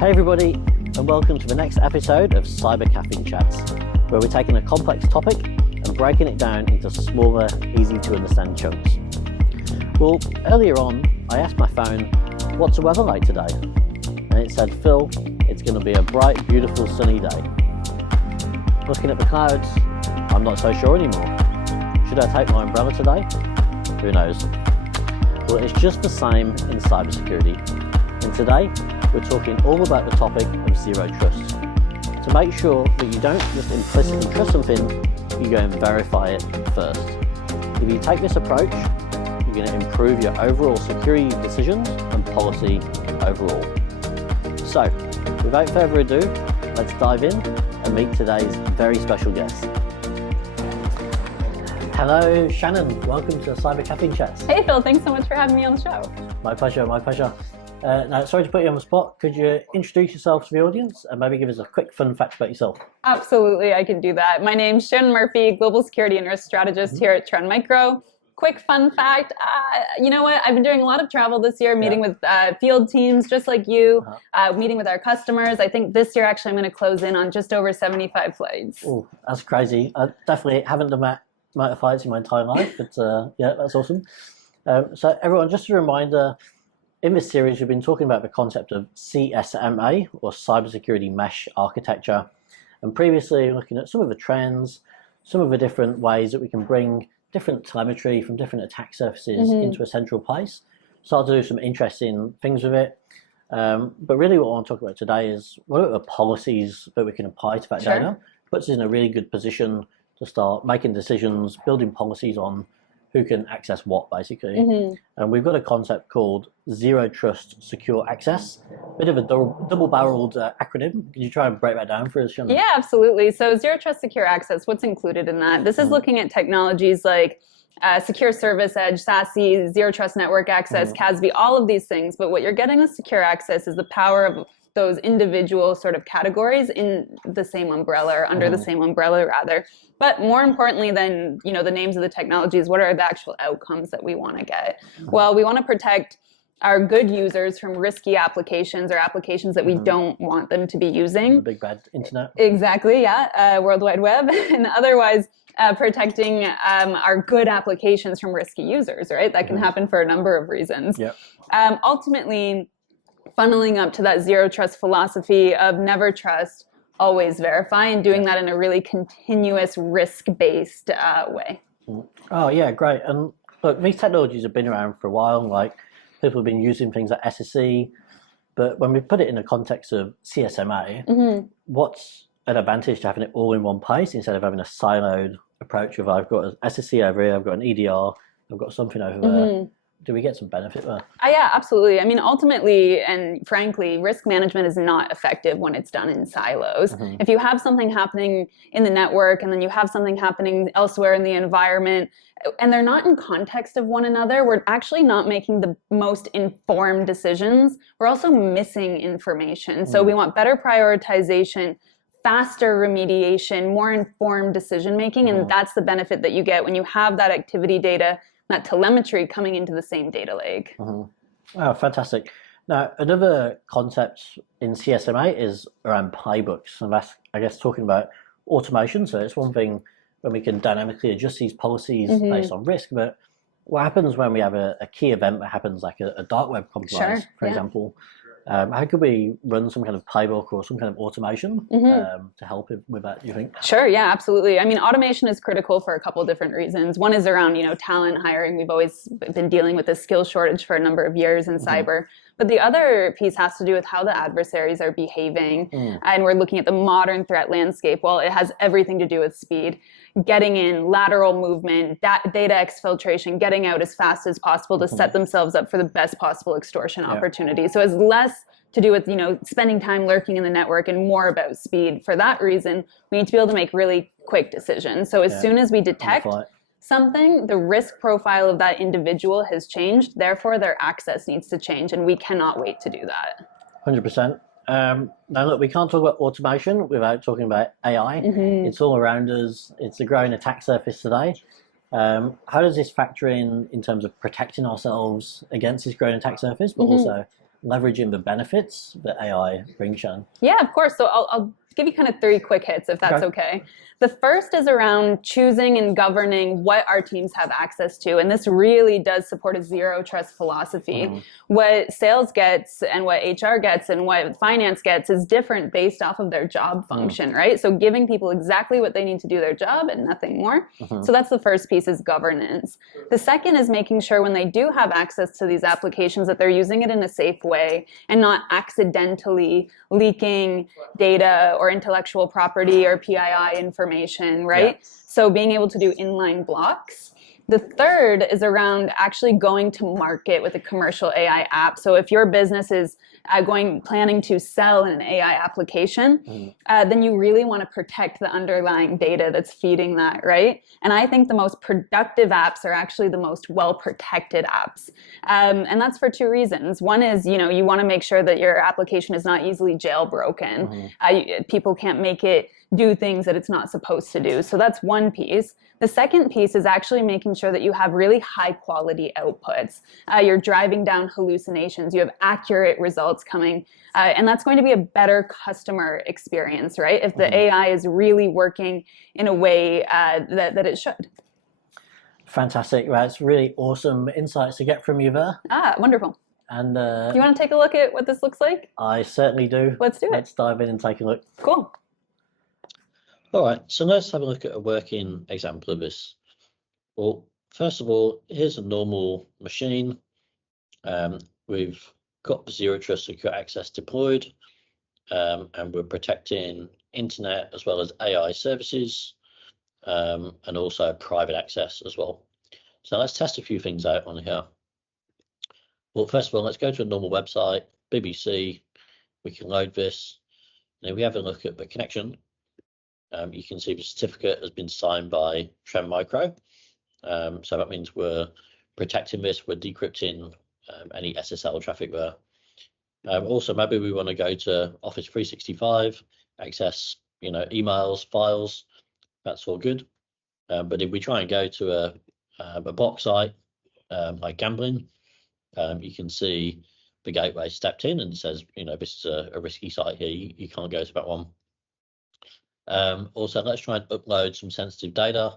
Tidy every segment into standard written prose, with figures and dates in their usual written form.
Hey everybody, and welcome to the next episode of Cyber Caffeine Chats, where we're taking a complex topic and breaking it down into smaller, easy to understand chunks. Well, earlier on, I asked my phone, what's the weather like today? And it said, Phil, it's going to be a bright, beautiful, sunny day. Looking at the clouds, I'm not so sure anymore. Should I take my umbrella today? Who knows? Well, it's just the same in cybersecurity. And today, we're talking all about the topic of zero trust. To make sure that you don't just implicitly trust something, you go and verify it first. If you take this approach, you're going to improve your overall security decisions and policy overall. So, without further ado, let's dive in and meet today's very special guest. Hello, Shannon. Welcome to Cyber Caffeine Chats. Hey, Phil. Thanks so much for having me on the show. My pleasure, my pleasure. Now, sorry to put you on the spot. Could you introduce yourself to the audience and maybe give us a quick fun fact about yourself? Absolutely, I can do that. My name's Shannon Murphy, Global Security and Risk Strategist here at Trend Micro. Quick fun fact, you know what? I've been doing a lot of travel this year, meeting with field teams just like you, meeting with our customers. I think this year, actually, I'm going to close in on just over 75 flights. Oh, that's crazy. I definitely haven't done that amount of flights in my entire life, but yeah, that's awesome. So everyone, just a reminder, in this series, we've been talking about the concept of CSMA, or Cybersecurity Mesh Architecture, and previously looking at some of the trends, some of the different ways that we can bring different telemetry from different attack surfaces into a central place. Start to do some interesting things with it. But really what I want to talk about today is what are the policies that we can apply to that data. Puts us in a really good position to start making decisions, building policies on who can access what, basically. And we've got a concept called Zero Trust Secure Access. Bit of a double-barreled acronym. Can you try and break that down for us, Shannon? Yeah, absolutely. So Zero Trust Secure Access, what's included in that? This is looking at technologies like Secure Service Edge, SASE, Zero Trust Network Access, CASB, all of these things. But what you're getting with Secure Access is the power of those individual sort of categories in the same umbrella, or under the same umbrella, rather. But more importantly than, you know, the names of the technologies, what are the actual outcomes that we want to get? Well, we want to protect our good users from risky applications or applications that we don't want them to be using. The big bad internet. Exactly, yeah, World Wide Web. And otherwise, protecting our good applications from risky users, right? That can happen for a number of reasons. Ultimately, funneling up to that zero trust philosophy of never trust, always verify, and doing that in a really continuous risk-based way. Oh yeah, great. And look, these technologies have been around for a while. Like, people have been using things like SSE, but when we put it in the context of CSMA, what's an advantage to having it all in one place instead of having a siloed approach of I've got an SSE over here, I've got an EDR, I've got something over there. Do we get some benefit there? Yeah, absolutely. I mean, ultimately, and frankly, risk management is not effective when it's done in silos. If you have something happening in the network and then you have something happening elsewhere in the environment, and they're not in context of one another, we're actually not making the most informed decisions. We're also missing information. So we want better prioritization, faster remediation, more informed decision making, and that's the benefit that you get when you have that activity data, that telemetry coming into the same data lake. Oh, fantastic. Now, another concept in CSMA is around playbooks, and that's, I guess, talking about automation. So it's one thing when we can dynamically adjust these policies based on risk, but what happens when we have a key event that happens, like a dark web compromise, for example? How could we run some kind of playbook or some kind of automation to help with that, do you think? Sure, yeah, absolutely. I mean, automation is critical for a couple of different reasons. One is around, you know, talent hiring. We've always been dealing with this skill shortage for a number of years in cyber. But the other piece has to do with how the adversaries are behaving. And we're looking at the modern threat landscape. Well, it has everything to do with speed. Getting in, lateral movement, data exfiltration, getting out as fast as possible to set themselves up for the best possible extortion opportunity. So it's less to do with, you know, spending time lurking in the network and more about speed. For that reason, we need to be able to make really quick decisions. So as soon as we detect something, the risk profile of that individual has changed. Therefore, their access needs to change, and we cannot wait to do that. 100%. Now, look, we can't talk about automation without talking about AI. It's all around us. It's a growing attack surface today. How does this factor in terms of protecting ourselves against this growing attack surface, but also leveraging the benefits that AI brings, Shan? Yeah, of course. So I'll give you kind of 3 quick hits if that's okay. The first is around choosing and governing what our teams have access to. And this really does support a zero trust philosophy. What sales gets and what HR gets and what finance gets is different based off of their job function, right? So giving people exactly what they need to do their job and nothing more. So that's the first piece, is governance. The second is making sure when they do have access to these applications that they're using it in a safe way and not accidentally leaking data or intellectual property or PII information, right? Yeah. So being able to do inline blocks. The third is around actually going to market with a commercial AI app. So if your business is planning to sell an AI application, then you really want to protect the underlying data that's feeding that, right? And I think the most productive apps are actually the most well-protected apps. And that's for 2 reasons. One is, you want to make sure that your application is not easily jailbroken. People can't make it do things that it's not supposed to do. So that's one piece. The second piece is actually making sure that you have really high quality outputs. You're driving down hallucinations. You have accurate results coming. And that's going to be a better customer experience, right? If the AI is really working in a way that it should. Fantastic. Well, it's really awesome insights to get from you there. Wonderful. And you want to take a look at what this looks like? I certainly do. Let's do it. Let's dive in and take a look. Cool. All right, so let's have a look at a working example of this. Well, first of all, here's a normal machine. We've got the zero trust secure access deployed, and we're protecting internet as well as AI services, and also private access as well. So let's test a few things out on here. Well, first of all, let's go to a normal website, BBC. We can load this. Now we have a look at the connection. You can see the certificate has been signed by Trend Micro. So that means we're protecting this, we're decrypting any SSL traffic there. Also, maybe we want to go to Office 365, access, emails, files. That's all good. But if we try and go to a block site like gambling, you can see the gateway stepped in and says, this is a risky site here. You can't go to that one. Also, let's try and upload some sensitive data,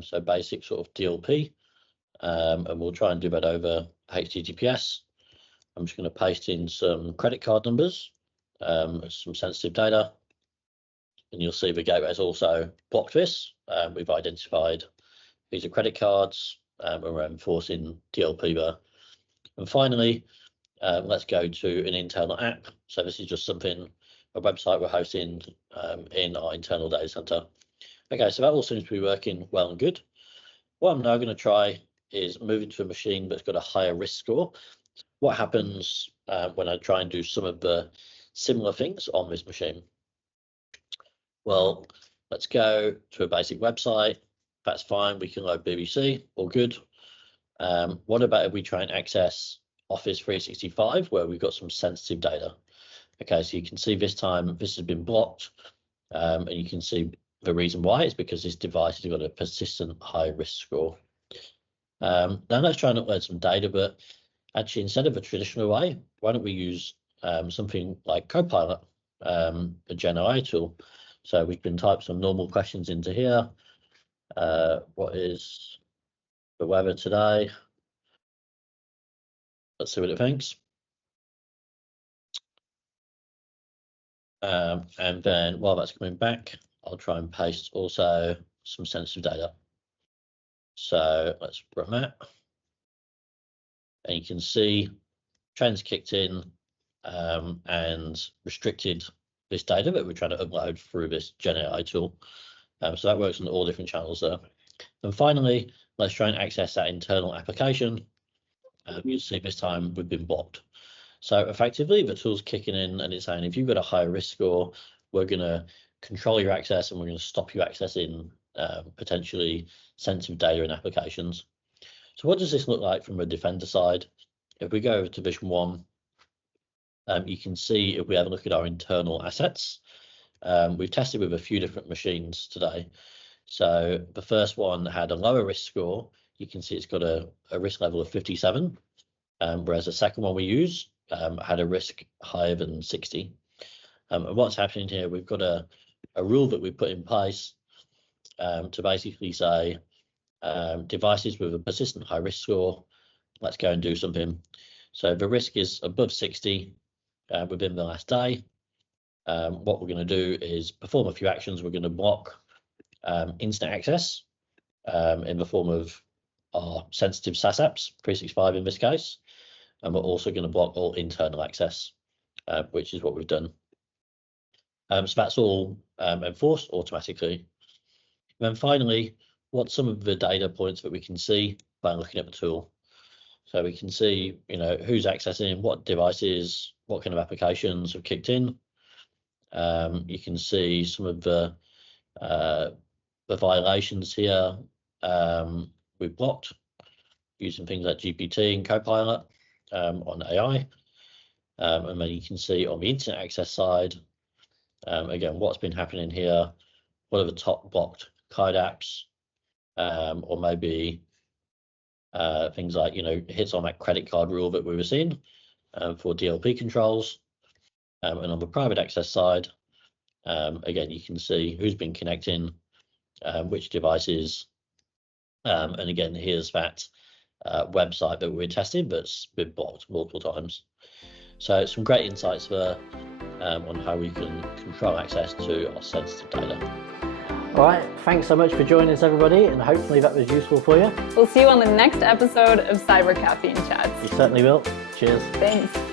so basic sort of DLP, and we'll try and do that over HTTPS. I'm just going to paste in some credit card numbers, some sensitive data, and you'll see the gateway has also blocked this. We've identified these are credit cards, and we're enforcing DLP there. And finally, let's go to an internal app. So this is just something, a website we're hosting in our internal data center. Okay, so that all seems to be working well and good. What I'm now going to try is move into a machine that's got a higher risk score. What happens when I try and do some of the similar things on this machine? Well, let's go to a basic website. That's fine. We can load BBC, all good. What about if we try and access Office 365, where we've got some sensitive data? Okay, so you can see this time this has been blocked, and you can see the reason why is because this device has got a persistent high risk score. Now let's try and upload some data, but actually instead of a traditional way, why don't we use something like Copilot, a Gen AI tool. So we can type some normal questions into here. What is the weather today? Let's see what it thinks. And then while that's coming back, I'll try and paste also some sensitive data. So let's run that. And you can see trends kicked in and restricted this data that we're trying to upload through this Gen AI tool. So that works on all different channels there. And finally, let's try and access that internal application. You'll see this time we've been blocked. So effectively, the tool's kicking in and it's saying, if you've got a higher risk score, we're going to control your access and we're going to stop you accessing potentially sensitive data and applications. So what does this look like from a defender side? If we go over to Vision 1, you can see if we have a look at our internal assets. We've tested with a few different machines today. So the first one had a lower risk score. You can see it's got a risk level of 57, whereas the second one we use had a risk higher than 60. And what's happening here, we've got a rule that we put in place to basically say devices with a persistent high risk score, let's go and do something. So the risk is above 60 within the last day. What we're going to do is perform a few actions. We're going to block instant access in the form of our sensitive SaaS apps, 365 in this case, and we're also going to block all internal access, which is what we've done. So that's all enforced automatically. And then finally, what's some of the data points that we can see by looking at the tool? So we can see, who's accessing, what devices, what kind of applications have kicked in. You can see some of the violations here we've blocked using things like GPT and Copilot on AI. And then you can see on the internet access side, again, what's been happening here, what are the top blocked code apps, or maybe things like, hits on that credit card rule that we were seeing for DLP controls. And on the private access side, again, you can see who's been connecting, which devices, and again, here's that website that we're testing that's been blocked multiple times. So some great insights there on how we can control access to our sensitive data. All right, thanks so much for joining us, everybody, and hopefully that was useful for you. We'll see you on the next episode of Cyber Caffeine Chats. You certainly will. Cheers. Thanks.